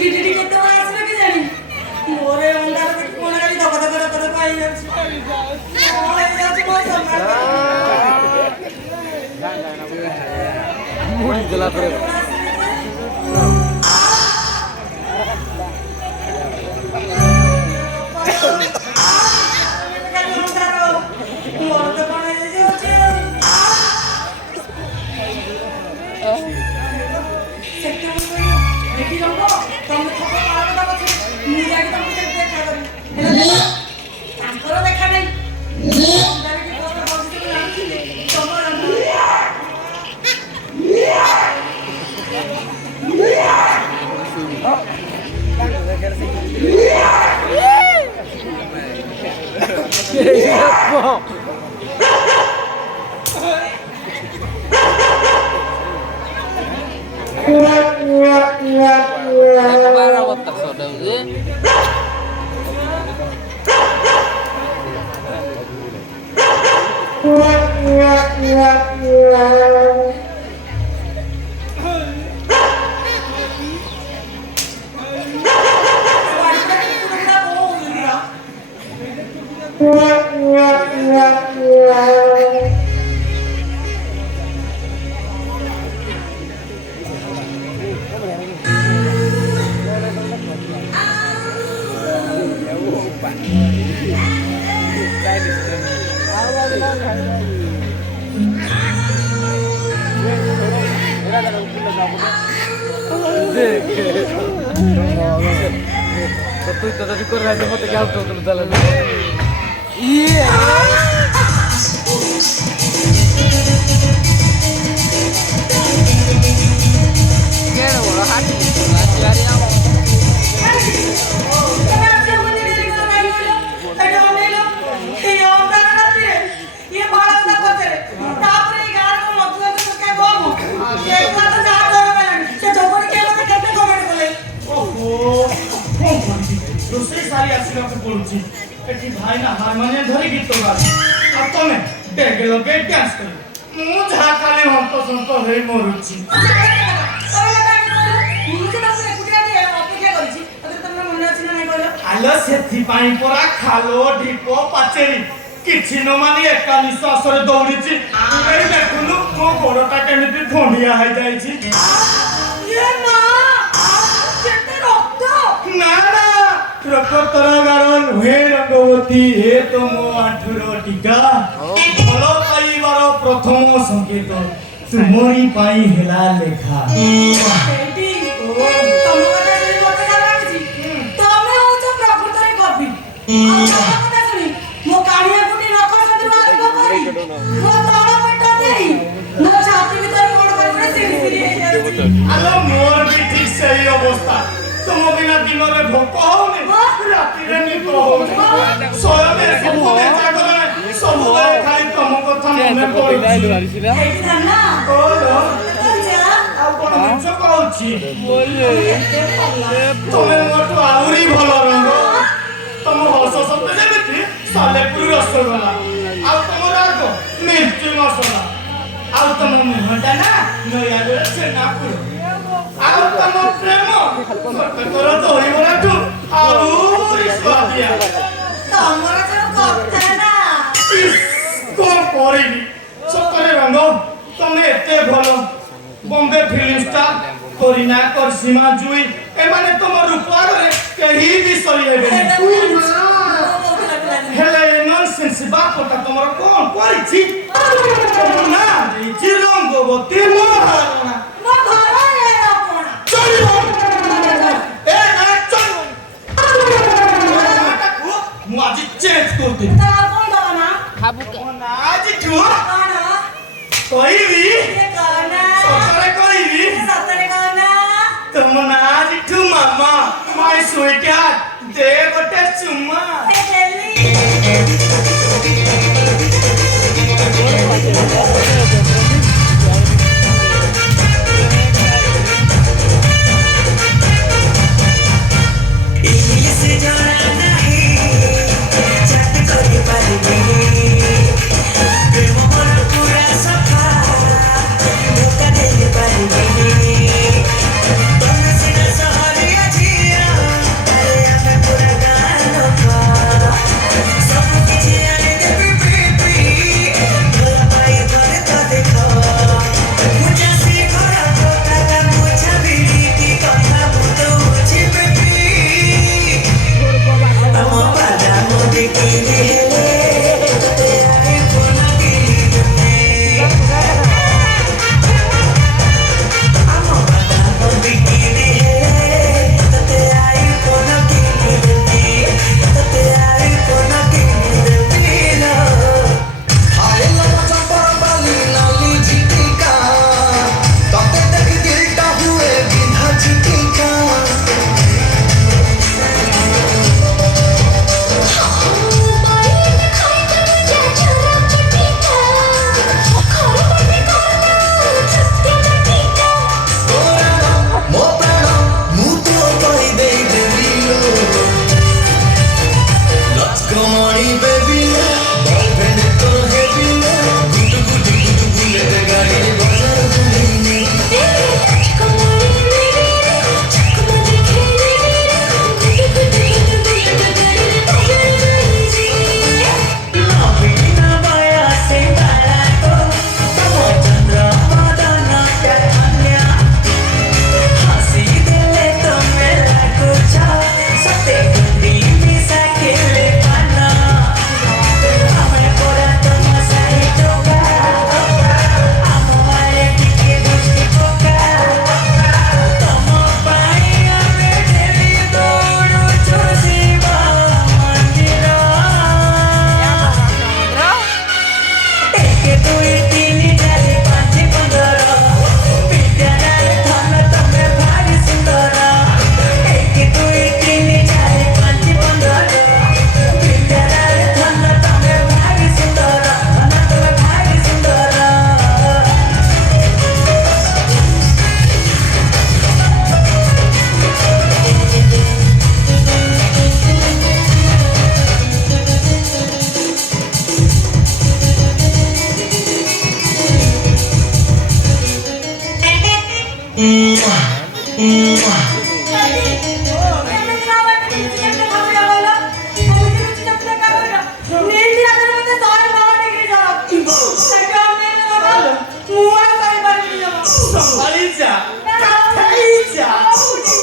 DD করতে আসবে কি জানি মোরে অন্ডার কোন গাড়ি দকা দকা দকা পাই যাচ্ছে মুড়ি জেলা করে তুই তো যদি করে রাখতে মতো গেল তো তাহলে भाई ना हारमोनियम धरी गीत गा अब तमे डेगलो के डांस कर मु जहा खाली हम तो सुन तो हे मरुची खालो सेथि पाई परा खालो ढीपो पाचेरी किछि न मानी एका निश्वास रे दौड़ीची ए देखुनु मो गोड़टा केमिति फंडिया है जाईची ये मां केते रक्त ना ना प्रकटर गारन हे रंगवती हे तो मो आठुरो टीका भलो पाइबार प्रथम संकेत तुमरी पाई हेला लेखा बेटी तम कथा रे मते लागिछि तमे होछ प्रकृतरे कवि आ कथा सुनी मो कानिया गुटी नख सदरु आरंभ करी मो तळ पेट देई मो छाती भीतर कोड करे सिरी सिरी हे जाछि आलो मोर भी ठीक सही अवस्था तुम बिना दिन में भोक होने राति रे निद होने सोयमे सबने जागरे सबने खाली तुम कथा मने पड़छि एठी धन्ना बोलो जा आ कोन मिछ कहउछि बोले तुमे मोटो आउरी भलो रंग तुम हस सते जेमिति सालेपुर रसगोला आ तुम राग मिर्ची मसला आ तुम मुहटा ना नया छेनापुर ଆଉ ତମ ପ୍ରେମ ସତକର ଦହିବରାଠୁ ଆହୁରି ସ୍ୱାଦିଆ ତମର ଯୋଉ କଥା ନା କଣ କରିବି ସତରେ ରଙ୍ଗ ତମେ ଏତେ ଭଲ ବମ୍ବେ ଫିଲ୍ମ ଷ୍ଟାର କରୀନା କରିଶ୍ମା ଜୁଇ ଏମାନେ ତମ ରୂପ ଆଗରେ କେହି ବି ସରି ହେବେନି ହେଲେ ନନସେନ୍ସ ବାପଟା ତମର କଣ କରିଛି ନା ଦେଇଛି ରଙ୍ଗବତୀ ମହାରଣା ମୋ ଘର ମୁଁ ଆଜି ଚେଞ୍ଜ କରିଦେବି ତା କଣ ଦବ ନା ଖାବୁକେ ନା ଆଜି ଠୁ କଣ କହିବି ଏ କଣ ସତରେ କହିବି ସତରେ କଣ ତମ ନା ଆଜି ଠୁ ମାମା ମାଇ ସୁଇଟ୍ ହାର୍ଟ ଦେ ଗୋଟେ ଚୁମା ଏ ଦେଲି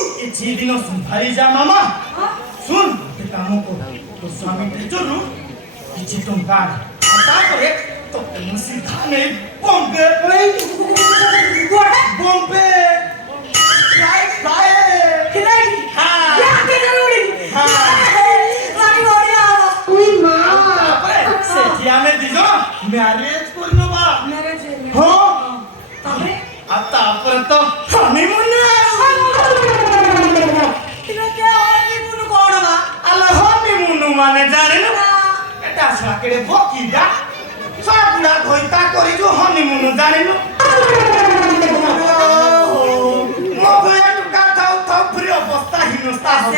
संभाली जा मामा सुन ते काम को तो स्वामी तेजरू किछि टंका आता करे तो तुम सीधा नहीं बॉम्बे बॉम्बे फ्लाइट हां या के जरूरी हां रानी ओडिया उई मां से जिया में दिजो मैरिज करनो बा मैरिज हो तबे आता पर तो हनीमून माने जाने न एटा साकेडे बकीदा साकुडा धोइता करी जो हनीमून जाने न मो भया टुका थाउ थाउ फ्री अवस्था हिनस्ता हो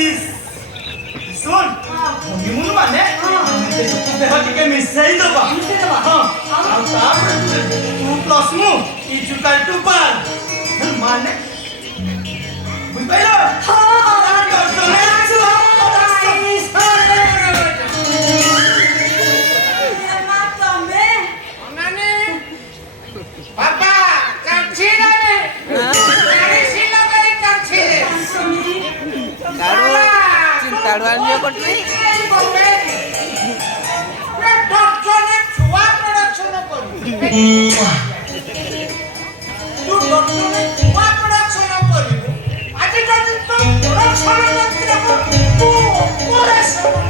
इस सुन हनीमून माने ते देह टिके मिसई दबा हां आ तापर तू प्लस मु इ जुता टुपार माने बुझाइलो हां चिंताड़वानी कोटली आज